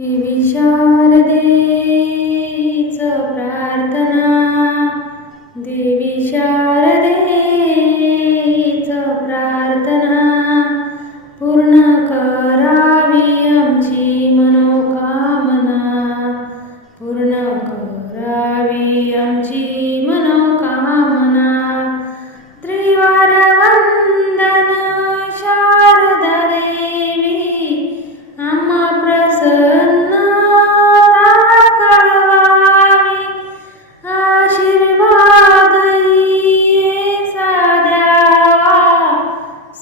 देवी शारदेच प्रार्थना, देवी शारदेच प्रार्थना, पूर्ण करावी आमची मनोकामना, पूर्ण करावी आमची मनोकामना. त्रिवार वंदन शारदा देवी, आम्हा प्रसन्नता कळवावी, आशीर्वाद येसा द्यावा,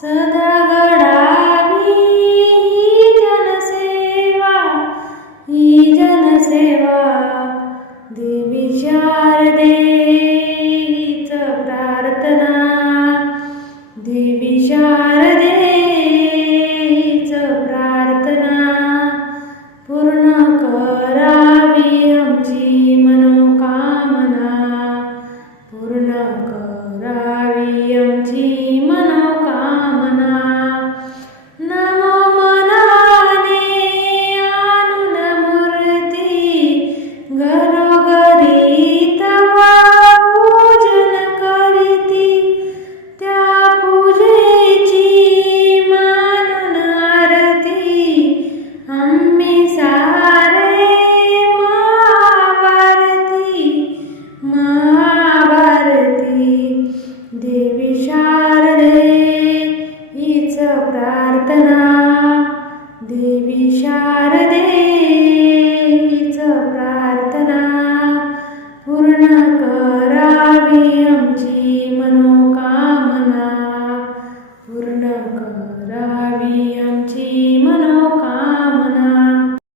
सदा घडावी ही जनसेवा, ही जनसेवा. देवी शारदेच प्रार्थना, देवी शारदेच प्रार्थना, पूर्ण करावी आमची मनोकामना, पूर्ण करावी आमची मनोकामना. नमो मनाने आणून मूर्ती, घरोघरी तवा पूजन करीती, त्या पूजेची मानून आरती आम्ही सारे